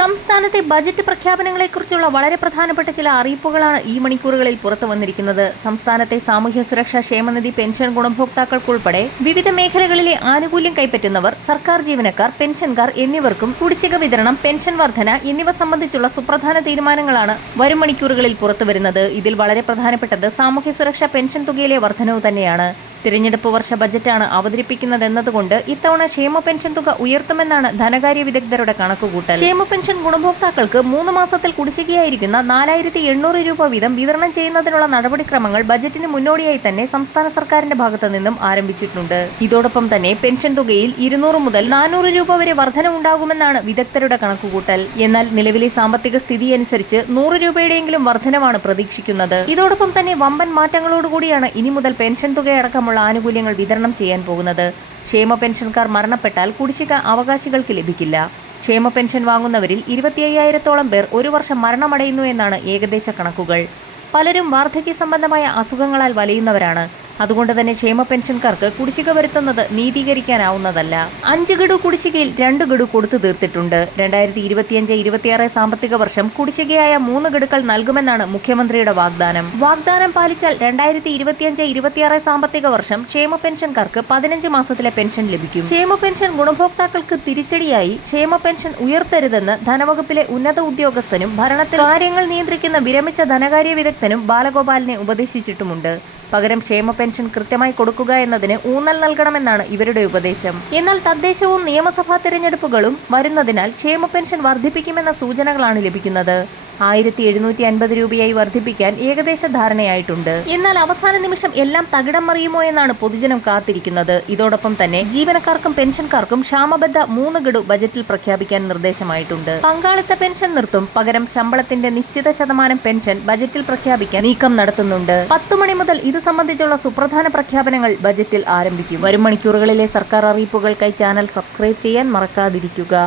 സംസ്ഥാനത്തെ ബജറ്റ് പ്രഖ്യാപനങ്ങളെക്കുറിച്ചുള്ള വളരെ പ്രധാനപ്പെട്ട ചില അറിയിപ്പുകളാണ് ഈ മണിക്കൂറുകളിൽ പുറത്തു വന്നിരിക്കുന്നത്. സംസ്ഥാനത്തെ സാമൂഹ്യ സുരക്ഷാ ക്ഷേമനിധി പെൻഷൻ ഗുണഭോക്താക്കൾക്കുൾപ്പെടെ വിവിധ മേഖലകളിലെ ആനുകൂല്യം കൈപ്പറ്റുന്നവർ സർക്കാർ ജീവനക്കാർ പെൻഷൻകാർ എന്നിവർക്കും കുടിശ്ശിക വിതരണം പെൻഷൻ വർധന എന്നിവ സംബന്ധിച്ചുള്ള സുപ്രധാന തീരുമാനങ്ങളാണ് വരും മണിക്കൂറുകളിൽ പുറത്തുവരുന്നത് ഇതിൽ വളരെ പ്രധാനപ്പെട്ടത് സാമൂഹ്യ സുരക്ഷാ പെൻഷൻ തുകയിലെ വർധനവ് തന്നെയാണ്. തിരഞ്ഞെടുപ്പ് വർഷ ബജറ്റാണ് അവതരിപ്പിക്കുന്നതെന്നതുകൊണ്ട് ഇത്തവണ ക്ഷേമ പെൻഷൻ തുക ഉയർത്തുമെന്നാണ് ധനകാര്യ വിദഗ്ധരുടെ കണക്കുകൂട്ടൽ. ക്ഷേമ പെൻഷൻ ഗുണഭോക്താക്കൾക്ക് മൂന്ന് മാസത്തിൽ കുടിശ്ശികയായിരിക്കുന്ന നാലായിരത്തി എണ്ണൂറ് രൂപ വീതം വിതരണം ചെയ്യുന്നതിനുള്ള നടപടിക്രമങ്ങൾ ബജറ്റിന് മുന്നോടിയായി തന്നെ സംസ്ഥാന സർക്കാരിന്റെ ഭാഗത്തു നിന്നും ആരംഭിച്ചിട്ടുണ്ട്. ഇതോടൊപ്പം തന്നെ പെൻഷൻ തുകയിൽ ഇരുന്നൂറ് മുതൽ നാനൂറ് രൂപ വരെ വർധന ഉണ്ടാകുമെന്നാണ് വിദഗ്ധരുടെ കണക്കുകൂട്ടൽ. എന്നാൽ നിലവിലെ സാമ്പത്തിക സ്ഥിതി അനുസരിച്ച് നൂറ് രൂപയുടെയെങ്കിലും വർധനവാണ് പ്രതീക്ഷിക്കുന്നത്. ഇതോടൊപ്പം തന്നെ വമ്പൻ മാറ്റങ്ങളോടുകൂടിയാണ് ഇനി മുതൽ പെൻഷൻ തുകയടക്കമുള്ള ആനുകൂല്യങ്ങൾ വിതരണം ചെയ്യാൻ പോകുന്നത്. ക്ഷേമ പെൻഷൻകാർ മരണപ്പെട്ടാൽ കുടിശ്ശിക അവകാശികൾക്ക് ലഭിക്കില്ല. ക്ഷേമ പെൻഷൻ വാങ്ങുന്നവരിൽ ഇരുപത്തി അയ്യായിരത്തോളം പേർ ഒരു വർഷം മരണമടയുന്നു എന്നാണ് ഏകദേശ കണക്കുകൾ. പലരും വാർദ്ധക്യ സംബന്ധമായ അസുഖങ്ങളാൽ വലയുന്നവരാണ്. അതുകൊണ്ട് തന്നെ ക്ഷേമ പെൻഷൻകാർക്ക് കുടിശ്ശിക വരുത്തുന്നത് നീതീകരിക്കാനാവുന്നതല്ല. അഞ്ച് ഗഡു കുടിശ്ശികയിൽ രണ്ട് ഗഡു കൊടുത്തു തീർത്തിട്ടുണ്ട്. രണ്ടായിരത്തി ഇരുപത്തിയഞ്ച് ഇരുപത്തിയാറ് സാമ്പത്തിക വർഷം കുടിശ്ശികയായ മൂന്ന് ഗഡുക്കൾ നൽകുമെന്നാണ് മുഖ്യമന്ത്രിയുടെ വാഗ്ദാനം. വാഗ്ദാനം പാലിച്ചാൽ രണ്ടായിരത്തി ഇരുപത്തിയഞ്ച് ഇരുപത്തിയാറ് സാമ്പത്തിക വർഷം ക്ഷേമ പെൻഷൻകാർക്ക് പതിനഞ്ച് മാസത്തിലെ പെൻഷൻ ലഭിക്കും. ക്ഷേമ പെൻഷൻ ഗുണഭോക്താക്കൾക്ക് തിരിച്ചടിയായി ക്ഷേമ പെൻഷൻ ഉയർത്തരുതെന്ന് ധനവകുപ്പിലെ ഉന്നത ഉദ്യോഗസ്ഥനും ഭരണത്തിൽ കാര്യങ്ങൾ നിയന്ത്രിക്കുന്ന വിരമിച്ച ധനകാര്യ വിദഗ്ധനും ബാലഗോപാലിനെ ഉപദേശിച്ചിട്ടുമുണ്ട്. പകരം ക്ഷേമ പെൻഷൻ കൃത്യമായി കൊടുക്കുക എന്നതിന് ഊന്നൽ നൽകണമെന്നാണ് ഇവരുടെ ഉപദേശം. എന്നാൽ തദ്ദേശവും നിയമസഭാ തിരഞ്ഞെടുപ്പുകളും വരുന്നതിനാൽ ക്ഷേമ പെൻഷൻ വർദ്ധിപ്പിക്കുമെന്ന സൂചനകളാണ് ലഭിക്കുന്നത്. ആയിരത്തി എഴുന്നൂറ്റി അൻപത് രൂപയായി വർദ്ധിപ്പിക്കാൻ ഏകദേശ ധാരണയായിട്ടുണ്ട്. എന്നാൽ അവസാന നിമിഷം എല്ലാം തകിടം മറിയുമോ എന്നാണ് പൊതുജനം കാത്തിരിക്കുന്നത്. ഇതോടൊപ്പം തന്നെ ജീവനക്കാർക്കും പെൻഷൻകാർക്കും ക്ഷാമബദ്ധ മൂന്ന് ഗഡു ബജറ്റിൽ പ്രഖ്യാപിക്കാൻ നിർദ്ദേശമായിട്ടുണ്ട്. പങ്കാളിത്ത പെൻഷൻ നിർത്തും. പകരം ശമ്പളത്തിന്റെ നിശ്ചിത ശതമാനം പെൻഷൻ ബജറ്റിൽ പ്രഖ്യാപിക്കാൻ നീക്കം നടത്തുന്നുണ്ട്. പത്തു മണി മുതൽ ഇത് സംബന്ധിച്ചുള്ള സുപ്രധാന പ്രഖ്യാപനങ്ങൾ ബജറ്റിൽ ആരംഭിക്കും. വരും മണിക്കൂറുകളിലെ സർക്കാർ അറിയിപ്പുകൾക്കായി ചാനൽ സബ്സ്ക്രൈബ് ചെയ്യാൻ മറക്കാതിരിക്കുക.